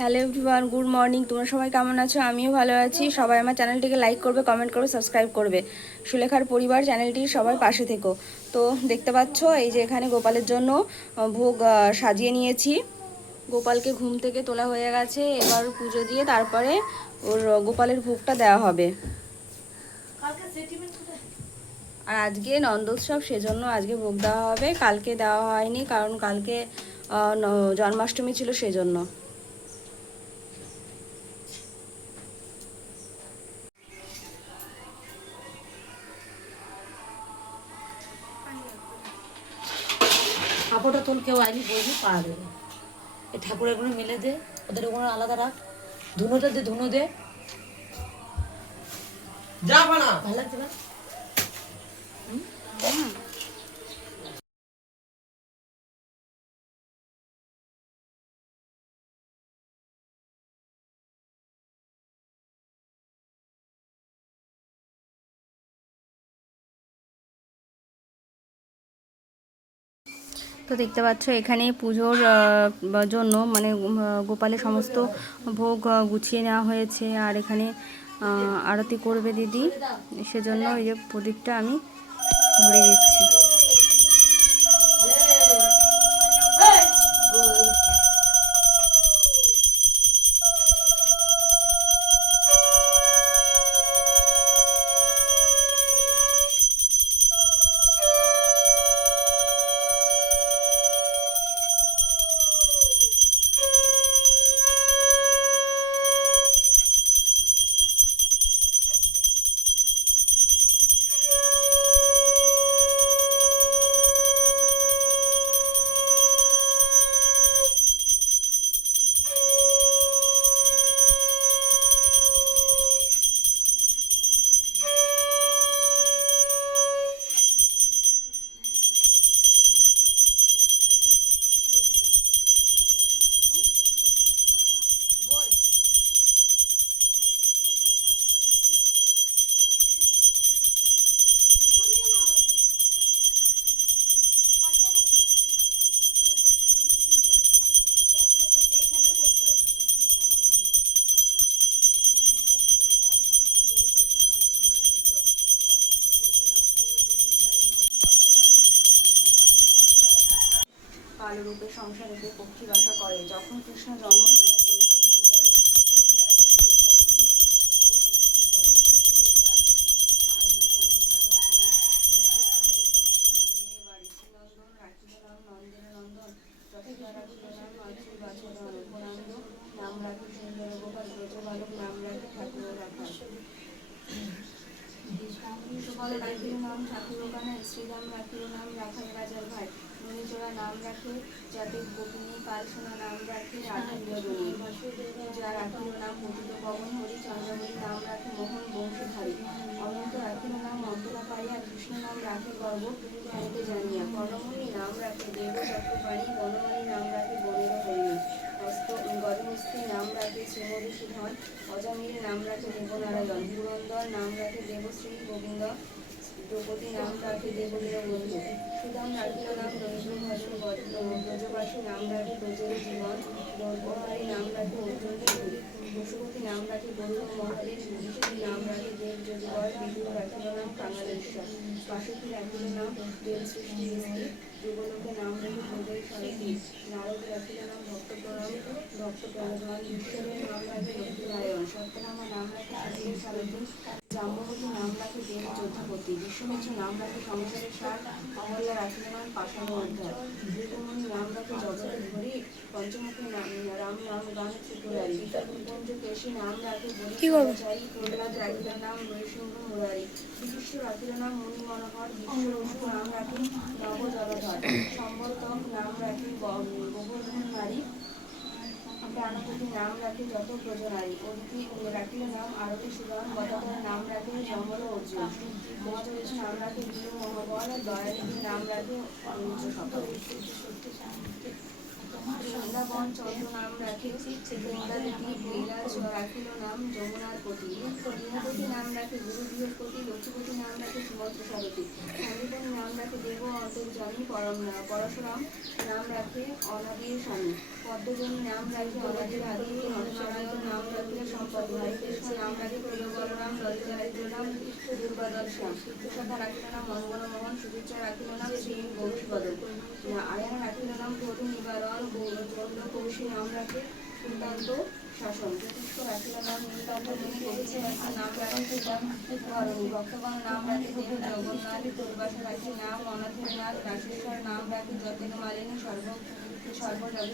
Hello everyone, good morning. তোমরা সবাই কেমন আছো? আমিও ভালো আছি। সবাই আমার চ্যানেলটিকে লাইক করবে, কমেন্ট করবে, সাবস্ক্রাইব করবে। সুলেখার পরিবার চ্যানেলটির সবাই পাশে থেকো। তো দেখতে পাচ্ছ এই যে এখানে গোপালের জন্য ভোগ সাজিয়ে নিয়েছি। গোপালকে ঘুম থেকে তোলা হয়ে গেছে, এবার পুজো দিয়ে তারপরে ওর গোপালের ভোগটা দেওয়া হবে। আর আজকে নন্দোৎসব, সেজন্য আজকে ভোগ দেওয়া হবে। কালকে দেওয়া হয়নি, কারণ কালকে জন্মাষ্টমী ছিল, সেজন্য। কাপড়টা তোল, কেউ আইনি বসবি, পাড়া দেবে। এই ঠাকুরের গুলো মেলে দে, ওদের ওগুলো আলাদা রাখ। ধুনোটা দে, ধুনো দে। ভালো লাগছে না? তো দেখতে পাচ্ছ এখানে পুজোর জন্য মানে গোপালের সমস্ত ভোগ গুছিয়ে নেওয়া হয়েছে। আর এখানে আরতি করবে দিদি, সেজন্য এই যে প্রদীপটা আমি ধরে দিচ্ছি। কালো রূপে সংসারেতে পক্ষী বাসা করে। যখন কৃষ্ণ জন্ম নিলেন দৈবকী উদরে মথুরাতে দেবগণ বৃষ্টি করে। জ্যোতির্দেব রাশি নারীয় নন্দের আলয়ে কৃষ্ণ বাড়ি শ্রীনন্দন রাখিল নাম নন্দের নন্দন। যথা রাখিল নাম অচ্ছুর বাছরণ উপনন্দ নাম রাখি সুন্দর গোপাল ব্রজ বালক নাম রাখি ঠাকুর রাখাল। সুবলে রাখিল নাম ঠাকুর ওখানে শ্রীরাম রাখিল নাম রাখাল রাজার ভাই। মণিজোড়া নাম রাখে যাতে গোপিনী কালসোনা নাম রাখে রাখিলনী। যা রাখিল নাম পতিত পবন হরি চন্দ্রমণি নাম রাখে মোহন বংশীধারী। অনন্ত রাখিল নাম অন্তরা পাইয়া কৃষ্ণ নাম রাখে গর্ব ধ্যানকে জানিয়া। কর্ণমণি নাম রাখে দেব চক্রপাণী বনমালী নাম রাখে বনের হরিণী। গজহস্তি নাম রাখে শ্রীমধুসূধন অজামিল নাম রাখে দেবনারায়ণ। পুরন্দর নাম রাখে দেবশ্রী গোবিন্দ দ্রৌপদী নাম রাখে দেবলীর বন্ধু। সুদাম রাখিল নাম দরিদ্র ব্রজবাসী নাম রাখে ব্রজের জীবন। দর্পহারী নাম রাখে অর্জুনের গুরু। পশুপতি নাম রাখে গরুর মহাদেব। যুধিষ্ঠির নাম রাখে দেব যদুবর। বিদুর রাখিল নাম কাঙালেশ্বর। বাসুকী রাখিল নাম দেব সৃষ্টি স্থির। যুগলোকে নাম রাখে প্রজয় সারথী। নারদ রাখিল নাম ভক্ত প্রণাম ভক্ত প্রণোদন। ঈশ্বরের নাম রাখে লক্ষ্মীনারায়ণ। সত্যভামা নাম রাখে ঠাকুরের সারথী। জাম্ববতী নাম রাখে দেব যোদ্ধাপতি। বিশ্বমিত্র নাম রাখে সংসারের সার। অমল্লা রাখিল নাম পাষাণ অধ্যায়। ঋতুমণি নাম রাখে জগতের ধরি। পঞ্চমুখী রাম নাম গান ত্রিপুরারি। পঞ্চকেশী নাম রাখে বলি প্রহ্লাদ রাখিল নাম নৃসিংহ মুরারি। বিশিষ্ট রাখিল নাম মুনি মনোহর। বিশ্বরুষ্ণ নাম রাখে নব জলধর। সম্বর্ধক নাম রাখে গোবর্ধন নারী। প্রাণপতি নাম রাখে যত প্রজনারী। অদিতি রাখিল নাম আরতি সুদন। গদাধর নাম রাখে জঙ্গল অর্জুন। মহাজবেশ নাম রাখে বীর মহাবল। দয়ানিধি নাম রাখে অনুজ সকল। বৃন্দাবন চন্দ্র নাম রাখে বৃন্দাবতী বিলাস রাখিল নাম যমুনার পতি গৃহপতি নাম রাখে গুরু বৃহস্পতি লক্ষ্মীপতি নাম রাখে সুমন্ত্র সারথী সন্দীপনী নাম রাখে দেব অন্তর্যামী পরশুরাম নাম রাখে অনাদির স্বামী পদ্মজনী নাম রাখে অনাদির আদি নরনারায়ণ নাম রাখে সম্পদ হরিকৃষ্ণ নাম রাখে প্রিয় বলরাম ললিতারিদ্র নাম দুর্বাদল শ্যাম সুষাধা রাখিল নাম মঙ্গলমোহন সুচিত্রা রাখিল নাম শ্রী গৌরীপদ আয়ানা রাখিল নাম প্রভু নিবারণ গৌরচন্দ্র কৌশী নাম রাখে সুলতান্ত শাসন জ্যোতিষ্ক রাখিল নাম নীলকণ্ঠ মুনি কবিছে নাম রাখে ধরণী ভক্তগণ নাম রাখে দেব জগন্নাথ দুর্বাসা রাখি নাম অনাথনাথ রাশেশ্বর নাম রাখে যতেন মালিনী সর্বজগেশ্বর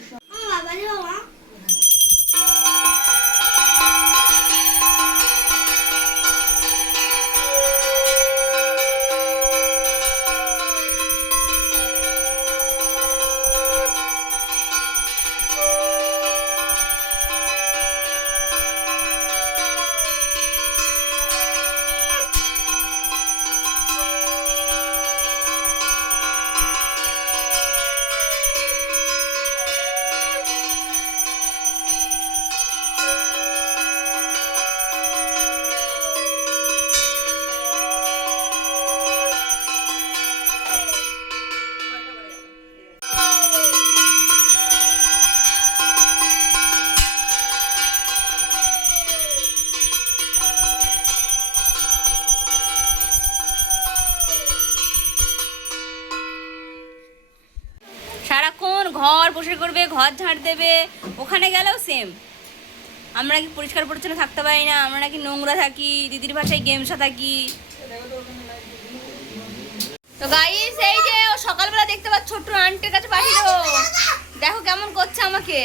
সারাক্ষণ ঘর বসে করবে, ঘর ঝাড় দেবে, ওখানে গেলেও সেম। আমরা কি পরিষ্কার পরিচ্ছন্ন থাকতে পারি না? আমরা নাকি নোংরা থাকি, দিদির ভাষায় গেমসা থাকি। তো গাইস, এই যে ও সকালবেলা দেখতে পাচ্ছ ছোট্ট আন্টির কাছে পাঠিয়ে দেবো, দেখো কেমন করছে আমাকে।